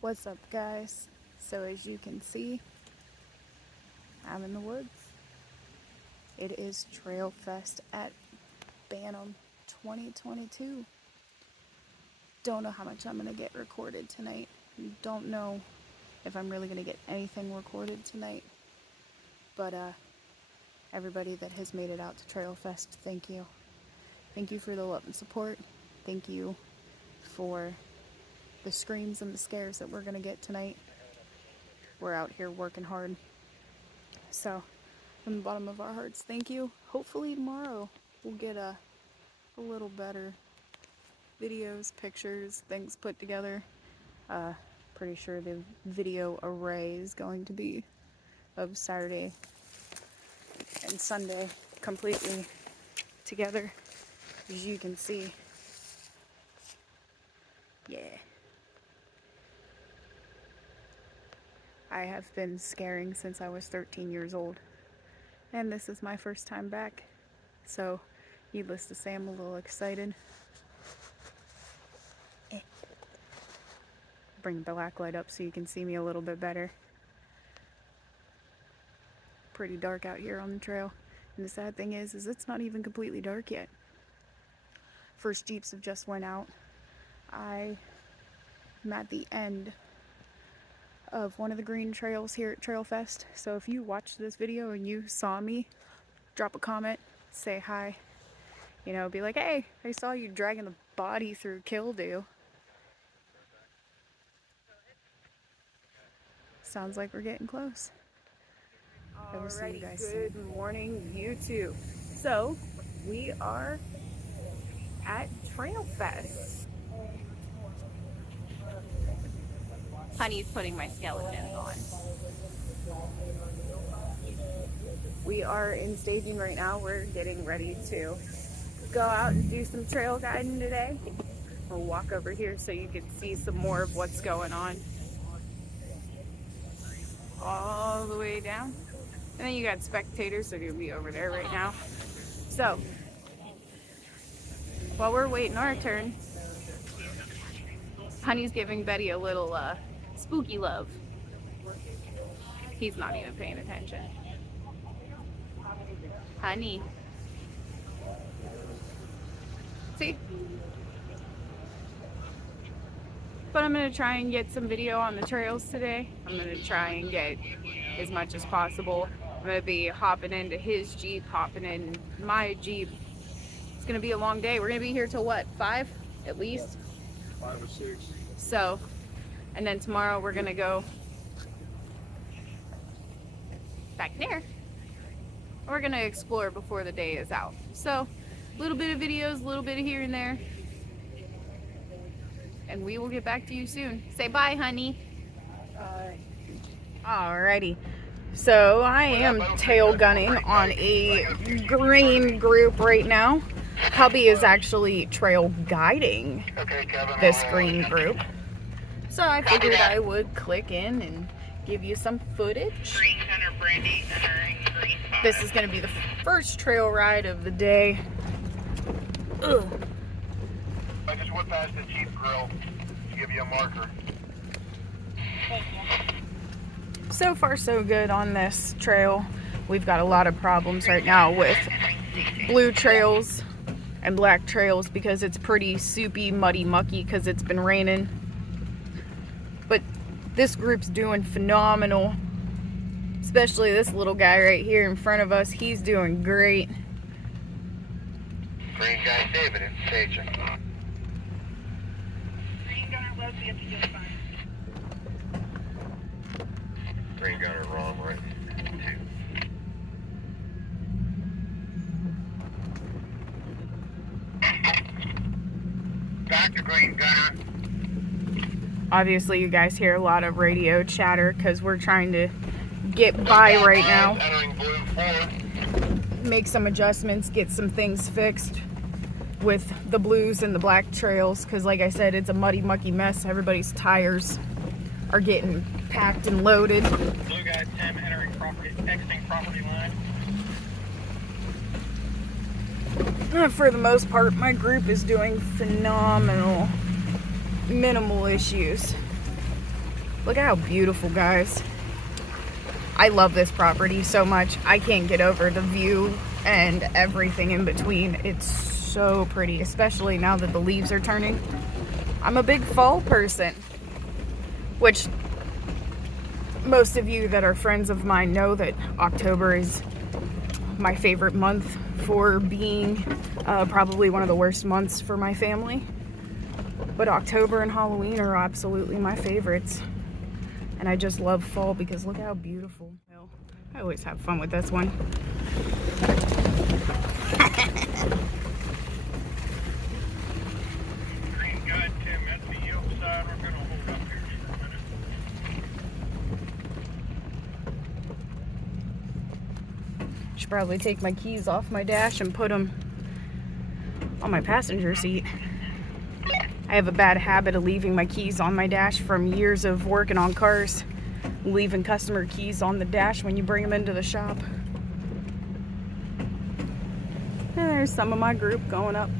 What's up, guys? So as you can see, I'm in the woods. It is TrailFest at Bantam 2022. Don't know how much I'm gonna get recorded tonight. Don't know if I'm really gonna get anything recorded tonight. But everybody that has made it out to TrailFest, thank you. Thank you for the love and support. Thank you for the screams and the scares that we're gonna get tonight. We're out here working hard. So, from the bottom of our hearts, thank you. Hopefully tomorrow we'll get a little better videos, pictures, things put together. Pretty sure the video array is going to be of Saturday and Sunday completely together, as you can see. Yeah. I have been scaring since I was 13 years old, and this is my first time back, so needless to say, I'm a little excited. Bring the black light up so you can see me a little bit better. Pretty dark out here on the trail, and the sad thing is it's not even completely dark yet. First Jeeps have just went out. I'm at the end of one of the green trails here at TrailFest. So if you watched this video and you saw me, drop a comment, say hi. You know, be like, hey, I saw you dragging the body through Kildew. Sounds like we're getting close. Alrighty, good morning, YouTube. So, we are at TrailFest. Honey's putting my skeletons on. We are in staging right now. We're getting ready to go out and do some trail guiding today. We'll walk over here so you can see some more of what's going on. All the way down. And then you got spectators, they're gonna be over there right now. So, while we're waiting our turn, Honey's giving Betty a little spooky love. He's not even paying attention. Honey. See? But I'm going to try and get some video on the trails today. I'm going to try and get as much as possible. I'm going to be hopping into his Jeep, hopping in my Jeep. It's going to be a long day. We're going to be here till what, 5 at least? 5 or 6. So, and then tomorrow we're going to go back there. We're going to explore before the day is out. So, a little bit of videos, a little bit of here and there. And we will get back to you soon. Say bye, honey. Bye. Alrighty. So I am tail gunning on a green group right now. Hubby is actually trail guiding this green group. So I figured I would click in and give you some footage. This is going to be the first trail ride of the day. Ugh. I just went past the Jeep grill to give you a marker. Thank you. So far so good on this trail. We've got a lot of problems right now with blue trails and black trails because it's pretty soupy, muddy, mucky because it's been raining. But this group's doing phenomenal. Especially this little guy right here in front of us. He's doing great. Green guy David in staging. Green gunner wrong, right? 2. Back to green gunner. Obviously you guys hear a lot of radio chatter because we're trying to get by right now. Entering blue 4. Make some adjustments, get some things fixed with the blues and the black trails because like I said, it's a muddy, mucky mess. Everybody's tires are getting packed and loaded. Blue guy 10 entering property, exiting property line. For the most part, my group is doing phenomenal. Minimal issues. Look at how beautiful, guys. I love this property so much. I can't get over the view and everything in between. It's so pretty, especially now that the leaves are turning. I'm a big fall person, which most of you that are friends of mine know that October is my favorite month for being probably one of the worst months for my family. But October and Halloween are absolutely my favorites. And I just love fall because look how beautiful. I always have fun with this one. Green guide, Tim, at the outside. We're going to hold up here for a minute. Should probably take my keys off my dash and put them on my passenger seat. I have a bad habit of leaving my keys on my dash from years of working on cars. Leaving customer keys on the dash when you bring them into the shop. And there's some of my group going up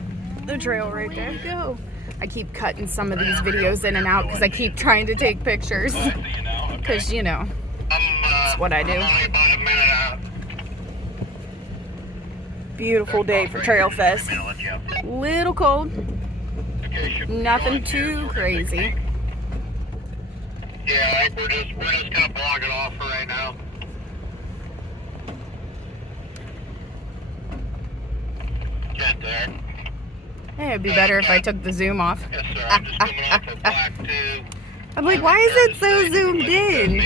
the trail right there. There you go. I keep cutting some of these videos in and out because I keep trying to take pictures. Because, you know, that's what I do. I'm only about a minute out. Beautiful day for TrailFest. Little cold. Nothing too crazy. Yeah, I think we're just gonna block it off for right now. Get there. Hey, it'd be better if I took the zoom off. Yes, sir. I'm just coming off of black 2. I'm like, why is it so zoomed in?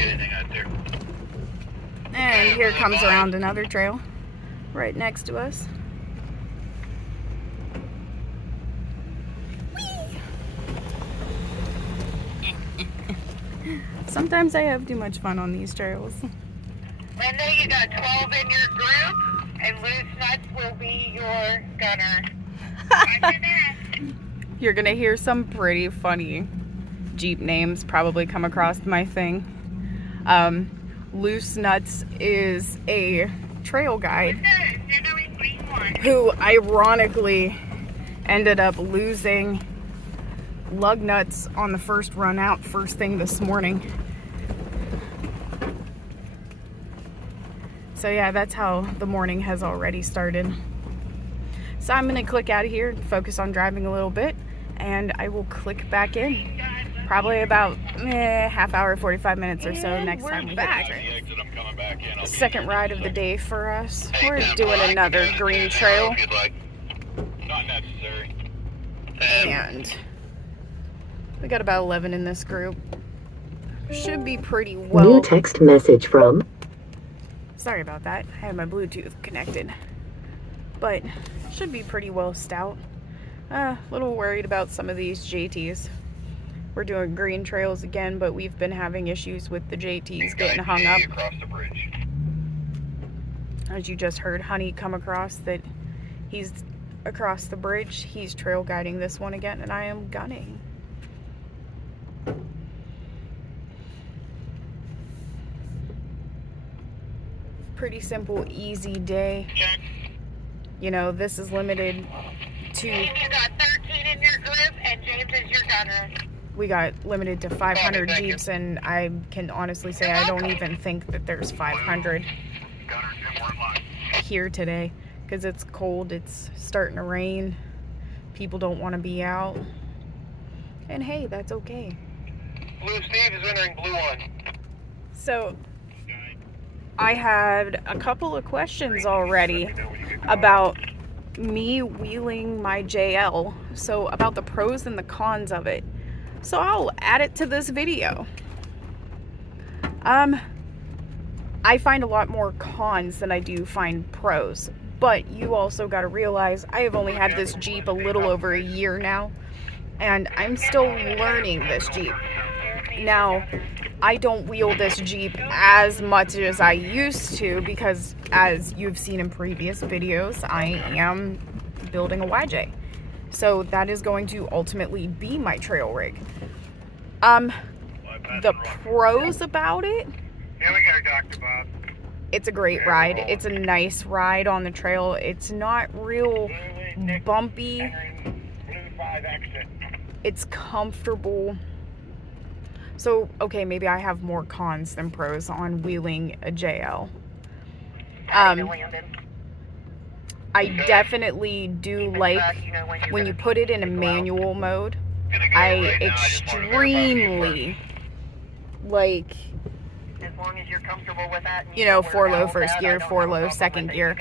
And here comes around another trail right next to us. Sometimes I have too much fun on these trails. Linda, you got 12 in your group, and Loose Nuts will be your gunner. You're gonna hear some pretty funny Jeep names probably come across my thing. Loose Nuts is a trail guide who ironically ended up losing lug nuts on the first run out first thing this morning. So yeah, that's how the morning has already started. So I'm gonna click out of here and focus on driving a little bit, and I will click back in probably about half hour, 45 minutes or so next time we hit the trail. Second ride of the day for us. We're doing another green trail, Not necessary. and we got about 11 in this group. Should be pretty well. New text message from. Sorry about that. I have my Bluetooth connected. But should be pretty well stout. A little worried about some of these JTs. We're doing green trails again, but we've been having issues with the JTs getting hung up. Across the bridge. As you just heard Honey come across that he's across the bridge. He's trail guiding this one again, and I am gunning. Pretty simple, easy day. Check. You know, this is limited to, Steve, you got 13 in your group, and James is your gunner. we got limited to 500 Thank you. Jeeps, and I can honestly say I don't even think that there's 500 Gunner, Jim, we're in line. here today because it's cold, it's starting to rain, people don't want to be out, and hey, that's okay. Blue Steve is entering blue 1. So I had a couple of questions already about me wheeling my JL, so about the pros and the cons of it. So I'll add it to this video. I find a lot more cons than I do find pros, but you also got to realize I have only had this Jeep a little over a year now, and I'm still learning this Jeep. Now, I don't wheel this Jeep as much as I used to because, as you've seen in previous videos, I am building a YJ. So that is going to ultimately be my trail rig. The pros about it, Here we go, Dr. Bob. it's a great ride. It's a nice ride on the trail. It's not real bumpy. Blue 5 exit. It's comfortable. So, okay, maybe I have more cons than pros on wheeling a JL. I definitely do like when you put it in a manual mode. I extremely like, As long as you're comfortable with that. you know, 4 low first gear, 4 low second gear.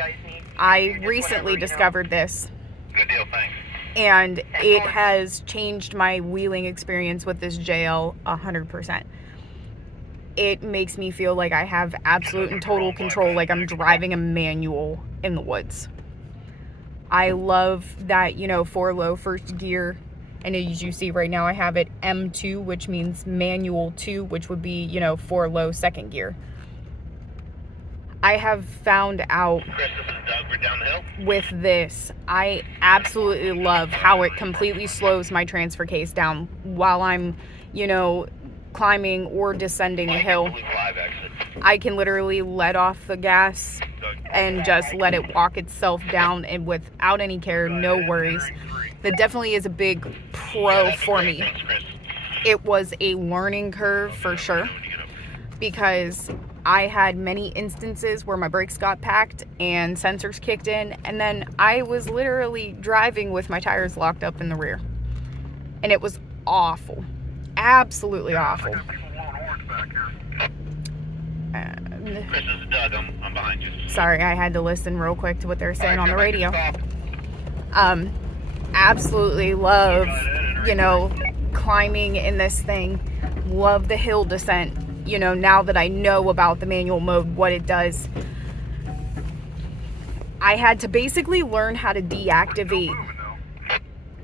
I recently discovered this. Good deal, thanks. And it has changed my wheeling experience with this JL 100%. It makes me feel like I have absolute and total control, like I'm driving a manual in the woods. I love that, you know, 4 low first gear. And as you see right now, I have it M2, which means manual 2, which would be, you know, 4 low second gear. I have found out with this, I absolutely love how it completely slows my transfer case down while I'm, you know, climbing or descending a hill. I can literally let off the gas and just let it walk itself down, and without any care, no worries. That definitely is a big pro for me. It was a learning curve for sure, because I had many instances where my brakes got packed and sensors kicked in, and then I was literally driving with my tires locked up in the rear. And it was awful. Absolutely awful. Chris, this is Doug. I'm behind you. Sorry, I had to listen real quick to what they were saying on the radio. Absolutely love, you know, climbing in this thing. Love the hill descent. You know, now that I know about the manual mode, what it does, I had to basically learn how to deactivate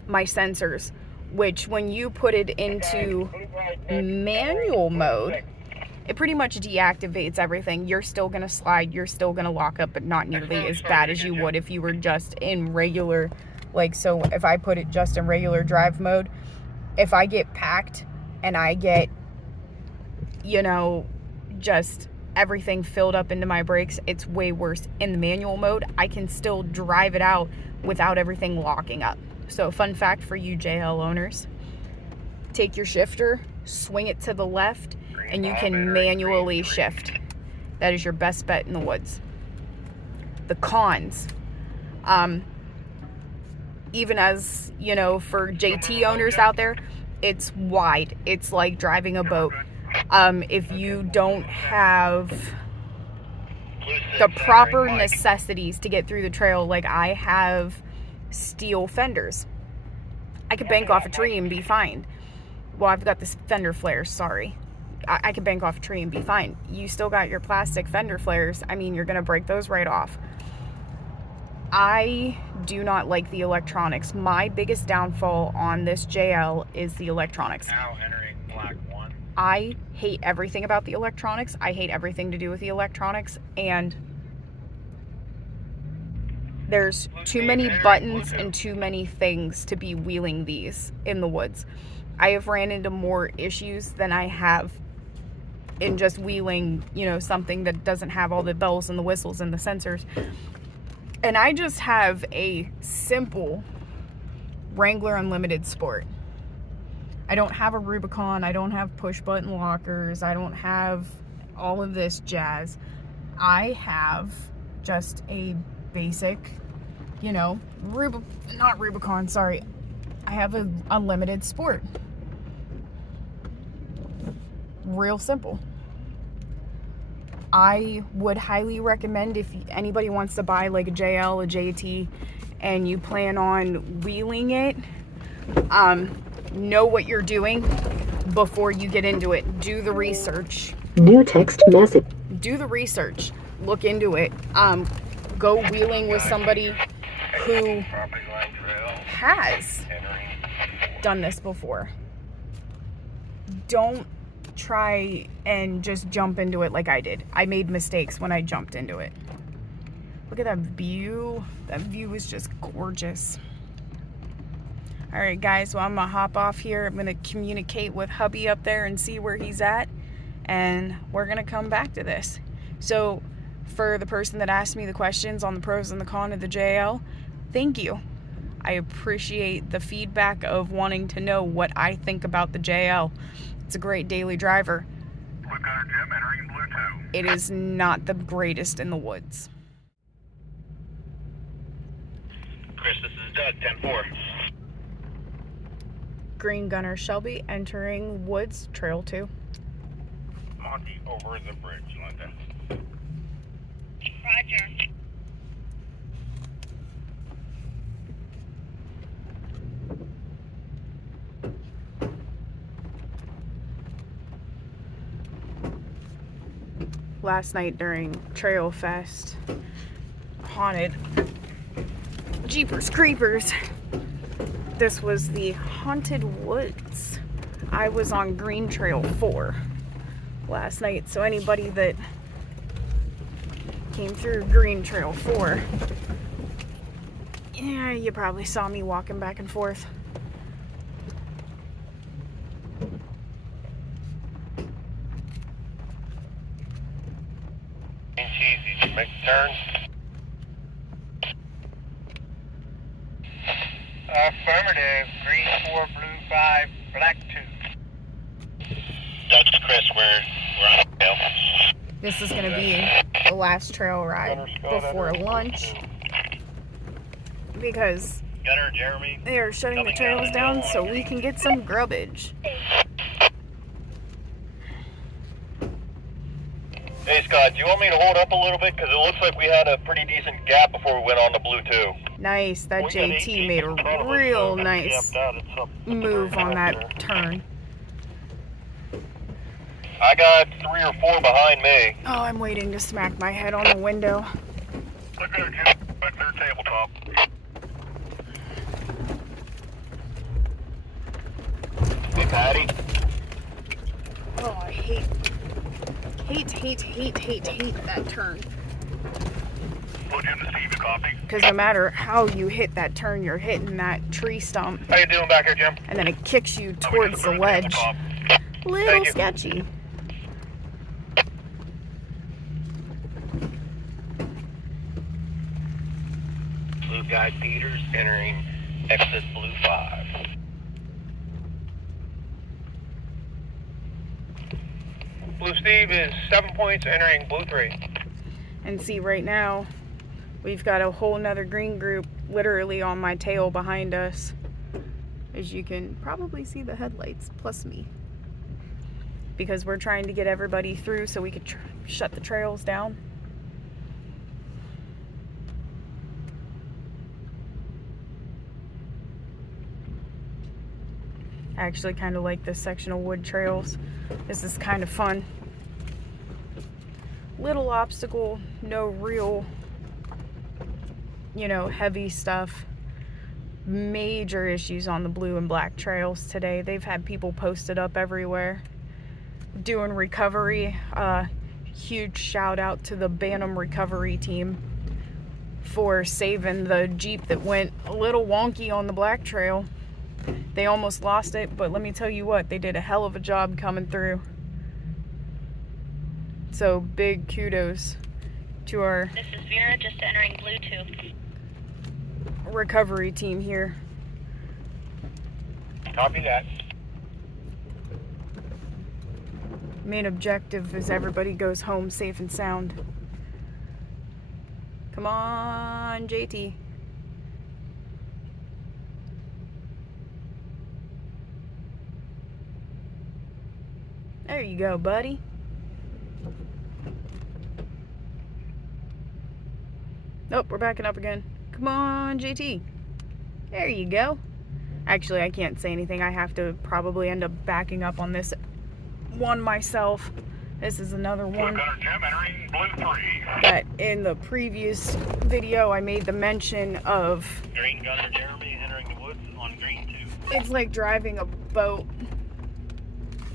my sensors, which when you put it into manual mode, it pretty much deactivates everything. You're still going to slide, you're still going to lock up, but not nearly as bad as you would if you were just in regular, like, so if I put it just in regular drive mode, if I get packed and I get, you know, just everything filled up into my brakes, it's way worse. In the manual mode, I can still drive it out without everything locking up. So fun fact for you JL owners, take your shifter, swing it to the left, and you can manually shift. That is your best bet in the woods. The cons, even as, you know, for JT owners out there, it's wide. It's like driving a boat. If you don't have the proper necessities to get through the trail, like I have steel fenders, I could bank off a tree and be fine. Well, I've got this fender flares, sorry. I could bank off a tree and be fine. You still got your plastic fender flares. I mean, you're going to break those right off. I do not like the electronics. My biggest downfall on this JL is the electronics. Now entering black 1. I hate everything about the electronics. I hate everything to do with the electronics, and there's too many buttons and too many things to be wheeling these in the woods. I have ran into more issues than I have in just wheeling, you know, something that doesn't have all the bells and the whistles and the sensors. And I just have a simple Wrangler Unlimited Sport. I don't have a Rubicon. I don't have push button lockers. I don't have all of this jazz. I have just a basic, you know, not Rubicon, sorry. I have an Unlimited Sport. Real simple. I would highly recommend, if anybody wants to buy like a JL, a JT, and you plan on wheeling it, know what you're doing before you get into it. Do the research. New text message. Do the research. Look into it. Go wheeling with somebody who has done this before. Don't try and just jump into it like I did. I made mistakes when I jumped into it. Look at that view. That view is just gorgeous. All right, guys, well, I'm gonna hop off here. I'm gonna communicate with hubby up there and see where he's at, and we're gonna come back to this. So for the person that asked me the questions on the pros and the cons of the JL, thank you. I appreciate the feedback of wanting to know what I think about the JL. It's a great daily driver. Quick Gunner Jim entering Blue 2. It is not the greatest in the woods. Chris, this is Doug, 10-4. Green Gunner Shelby entering woods, trail 2. Monty over the bridge, Linda. Roger. Last night during TrailFest, haunted Jeepers Creepers. This was the Haunted Woods. I was on Green Trail 4 last night, so anybody that came through Green Trail 4, yeah, you probably saw me walking back and forth. Cheesy, make the turn. Affirmative, green 4, blue 5, black 2. That's Chris, we're on the trail. This is going to be the last trail ride before lunch because Gunner Jeremy. they are shutting the trails down so we can get some grubbage. Hey Scott, do you want me to hold up a little bit? Because it looks like we had a pretty decent gap before we went on to Blue 2. Nice. That JT made a real nice move on that turn. I got 3 or 4 behind me. Oh, I'm waiting to smack my head on the window. Look at her, Jim. Back there, tabletop. Hey, Patty. Oh, I hate that turn. Well, Jim, to see you copy. Because no matter how you hit that turn, you're hitting that tree stump. How you doing back here, Jim? And then it kicks you towards the ledge. Little sketchy. Blue Guy Peters entering exit Blue 5. Blue Steve is 7 points entering Blue 3. And see, right now, we've got a whole nother green group literally on my tail behind us. As you can probably see the headlights, plus me. Because we're trying to get everybody through so we could shut the trails down. I actually kind of like this section of wood trails. This is kind of fun. Little obstacle, no real, heavy stuff. Major issues on the blue and black trails today. They've had people posted up everywhere doing recovery. Huge shout out to the Bantam recovery team for saving the Jeep that went a little wonky on the black trail. They almost lost it, but let me tell you what, they did a hell of a job coming through. So big kudos to our This is Vera, just entering Blue 2. recovery team here. Copy that. Main objective is everybody goes home safe and sound. Come on, JT. There you go, buddy. Nope, we're backing up again. Come on, JT. There you go. Actually, I can't say anything. I have to probably end up backing up on this one myself. This is another one Gunner Jim entering Blue 3. that in the previous video I made the mention of. Green Gunner Jeremy entering the woods on Green 2. It's like driving a boat.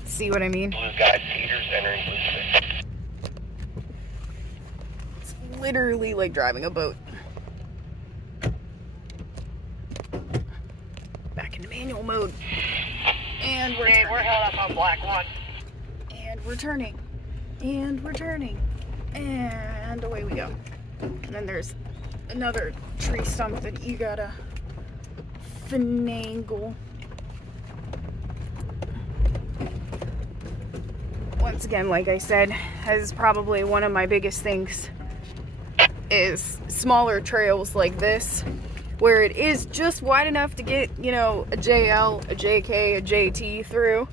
See what I mean? Blue Guy Peters entering Blue 6. It's literally like driving a boat. Back into manual mode. And we're turning. We're held up on black 1. And we're turning. And we're turning. And away we go. And then there's another tree stump that you gotta finagle. once again, like I said, that is probably one of my biggest things, is smaller trails like this, where it is just wide enough to get, you know, a JL, a JK, a JT through.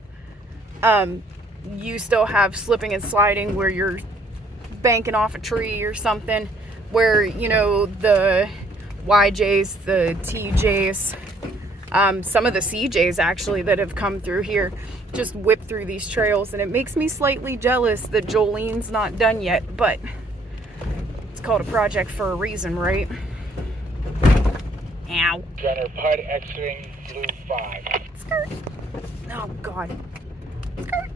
You still have slipping and sliding where you're banking off a tree or something, where, you know, the YJs, the TJs, some of the CJs actually that have come through here just whip through these trails, and it makes me slightly jealous that Jolene's not done yet, but it's called a project for a reason, right? Ow. Gunner Pud exiting blue 5. Skirt. Oh, God. Skirt.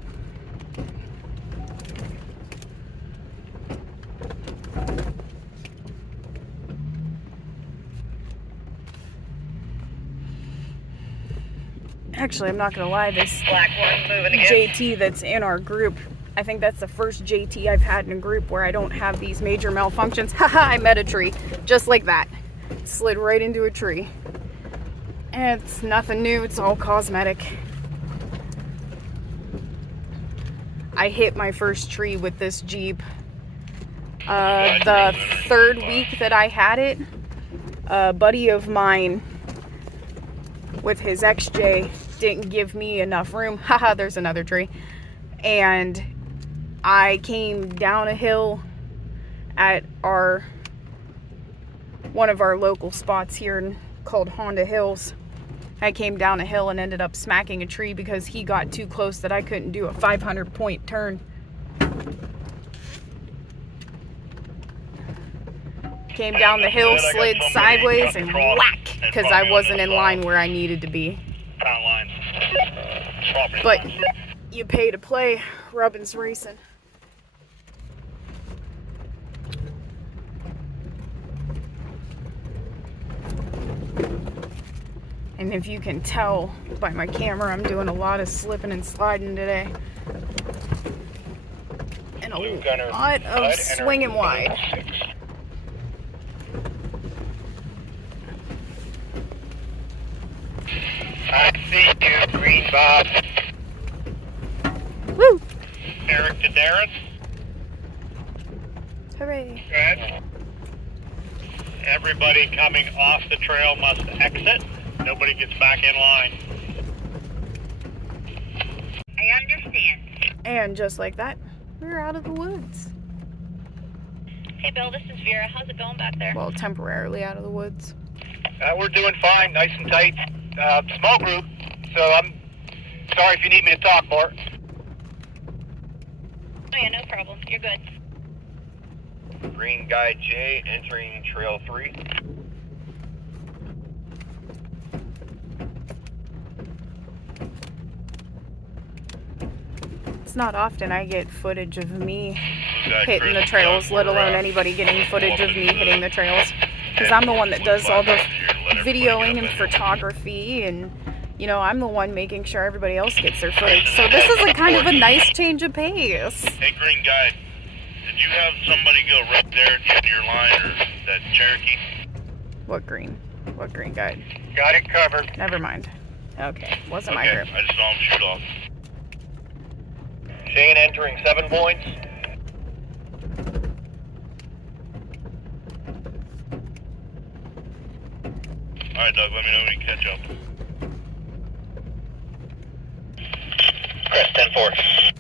Actually, I'm not gonna lie, this Black one moving again. JT that's in our group, I think that's the first JT I've had in a group where I don't have these major malfunctions. Haha, I met a tree. Just like that. Slid right into a tree. And it's nothing new, it's all cosmetic. I hit my first tree with this Jeep the third week that I had it. A buddy of mine with his XJ didn't give me enough room. Haha, there's another tree. And I came down a hill at one of our local spots here called Honda Hills. I came down a hill and ended up smacking a tree because he got too close that I couldn't do a 500-point turn. Came down the hill, slid sideways, and whack, because I wasn't in line where I needed to be. But you pay to play. Rubbin's racing. And if you can tell by my camera, I'm doing a lot of slipping and sliding today. And a lot of swinging wide. I see you, Green Bob. Woo! Eric to Darren. Hooray. Good. Everybody coming off the trail must exit. Nobody gets back in line. I understand. And just like that, we're out of the woods. Hey, Bill, this is Vera. How's it going back there? Well, temporarily out of the woods. We're doing fine, nice and tight. Small group, so I'm sorry if you need me to talk more. Oh, yeah, no problem. You're good. Green Guy J entering Trail 3. It's not often I get footage of me hitting the trails, let alone anybody getting footage of me hitting the trails. Because I'm the one that does all the videoing and photography, and, you know, I'm the one making sure everybody else gets their footage. So this is a kind of a nice change of pace. Hey, Green Guy, did you have somebody go right there at the end of your line, or that Cherokee? What green? What green guide? Got it covered. Never mind. Okay, wasn't my Okay, group. I just saw him shoot off. Shane entering 7 points. Alright, Doug, let me know when you catch up. Chris, 10-4.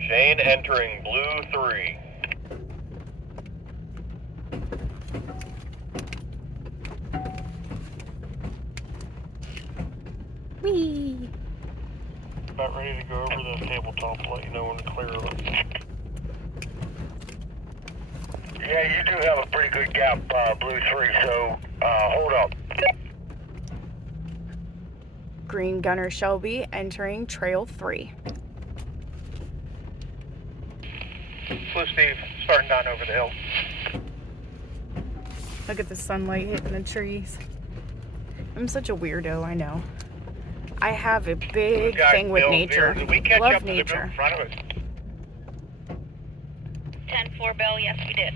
Shane entering blue 3. Whee! About ready to go over the tabletop, let you know when to clear of it. Yeah, you do have a pretty good gap, blue 3, so hold up. Green Gunner Shelby entering Trail 3. Blue Steve, starting down over the hill. Look at the sunlight hitting the trees. I'm such a weirdo, I know. I have a big thing with nature. Did we catch Love up to the group nature. in front of us? 10-4 Bell, yes, we did.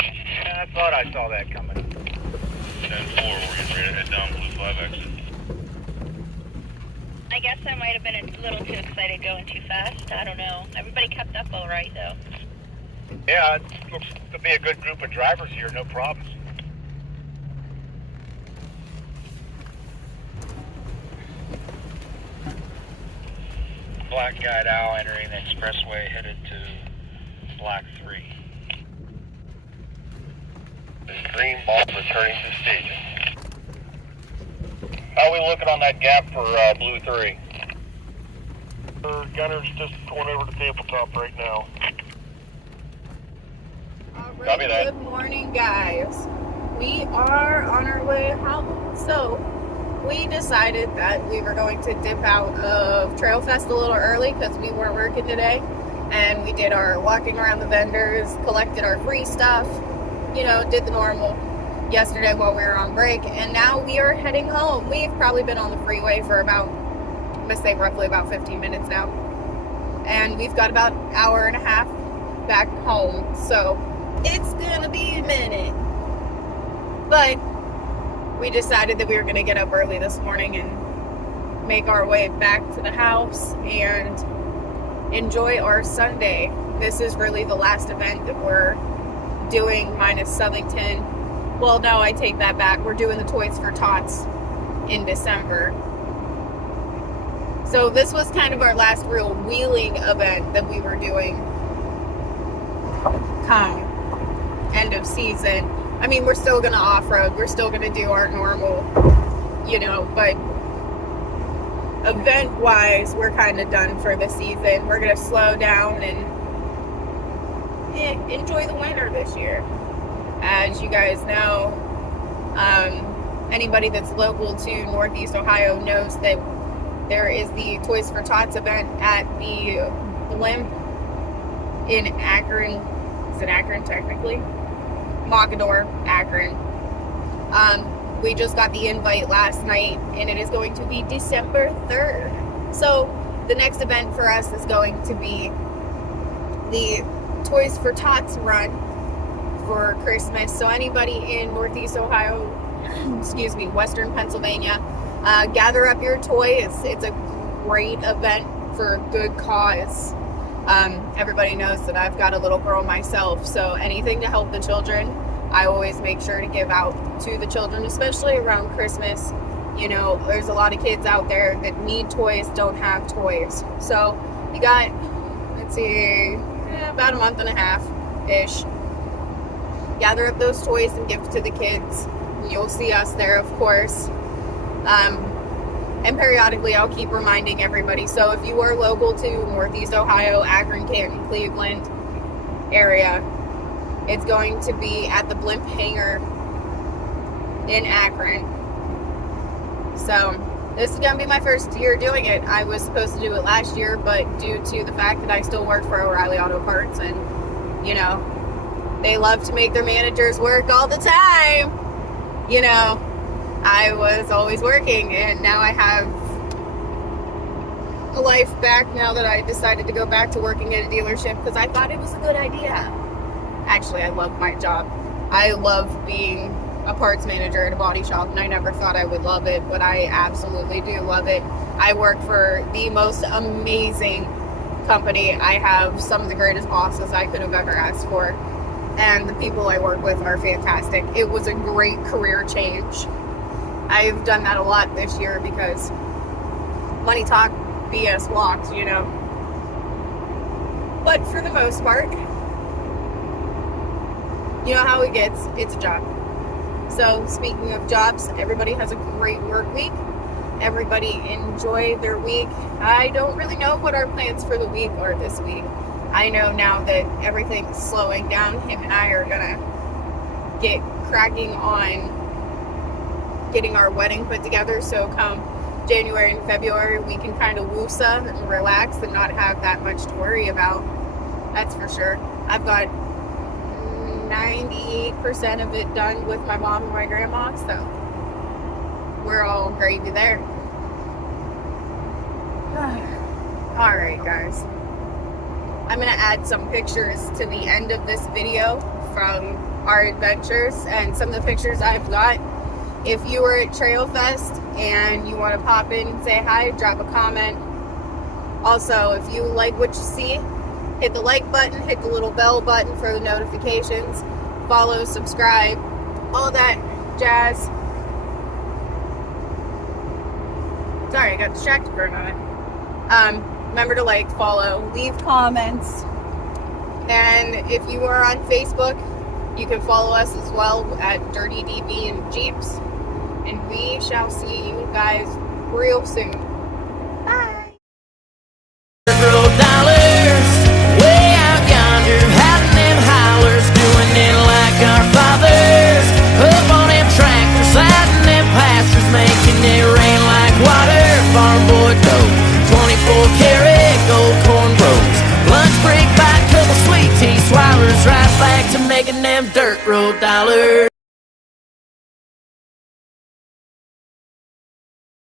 Yeah, I thought I saw that coming. 10-4, we're getting ready to head down Blue 5 exit. I guess I might have been a little too excited going too fast. I don't know. Everybody kept up all right, though. Yeah, it looks to be a good group of drivers here, no problems. Black Guide Owl entering the expressway headed to Black 3. Green Ball returning to station. How are we looking on that gap for Blue 3? Gunner's just going over to tabletop right now. Alright, Copy that. good morning, guys. We are on our way home. So, we decided that we were going to dip out of TrailFest a little early because we weren't working today. And we did our walking around the vendors, collected our free stuff, you know, did the normal yesterday while we were on break. And now we are heading home. We've probably been on the freeway for about, I'm going to say roughly about 15 minutes now. And we've got about an hour and a half back home. So, it's going to be a minute. But we decided that we were going to get up early this morning and make our way back to the house and enjoy our Sunday. This is really the last event that we're doing minus Southington. Well, no, I take that back. We're doing the Toys for Tots in December. So this was kind of our last real wheeling event that we were doing come end of season. I mean, we're still going to off-road. We're still going to do our normal, you know, but event-wise, we're kind of done for the season. We're going to slow down and enjoy the winter this year. As you guys know, anybody that's local to Northeast Ohio knows that there is the Toys for Tots event at the Blimp in Akron. Is it Akron technically? Mogador, Akron. We just got the invite last night, and it is going to be December 3rd. So the next event for us is going to be the Toys for Tots run for Christmas. So anybody in Northeast Ohio, excuse me, Western Pennsylvania, gather up your toys. It's a great event for a good cause. Everybody knows that I've got a little girl myself, so anything to help the children, I always make sure to give out to the children, especially around Christmas. You know, there's a lot of kids out there that need toys, don't have toys. So you got, let's see, about a month and a half-ish. Gather up those toys and give to the kids. You'll see us there, of course. And periodically I'll keep reminding everybody. So if you are local to Northeast Ohio, Akron, Canton, Cleveland area, it's going to be at the Blimp Hangar in Akron. So this is going to be my first year doing it. I was supposed to do it last year, but due to the fact that I still work for O'Reilly Auto Parts and, you know, they love to make their managers work all the time, you know, I was always working, and now I have a life back now that I decided to go back to working at a dealership because I thought it was a good idea. Actually, I love my job. I love being a parts manager at a body shop, and I never thought I would love it, but I absolutely do love it. I work for the most amazing company. I have some of the greatest bosses I could have ever asked for, and the people I work with are fantastic. It was a great career change. I've done that a lot this year because money talk, BS walks, you know. But for the most part, you know how it gets. It's a job. So speaking of jobs, everybody has a great work week. Everybody enjoy their week. I don't really know what our plans for the week are this week. I know now that everything's slowing down, him and I are gonna get cracking on getting our wedding put together, so come January and February we can kind of woosa and relax and not have that much to worry about. That's for sure. I've got 98% of it done with my mom and my grandma, so we're all gravy there. Alright guys, I'm gonna add some pictures to the end of this video from our adventures and some of the pictures I've got. If you were at TrailFest and you want to pop in and say hi, drop a comment. Also, if you like what you see, hit the like button, hit the little bell button for the notifications, follow, subscribe, all that jazz. Sorry, I got distracted for a moment. Remember to like, follow, leave comments, and if you are on Facebook, you can follow us as well at Dirty DB and Jeeps, and we shall see you guys real soon. Bye. $dollars way out yonder, having them hollers, doing it like our fathers. Up on them tractors, sliding them pastures, making it rain like water. Farm boy dope, 24 karat gold corn rolls. Lunch break, bite, couple sweet tea swallers, right back to making them dirt road dollars.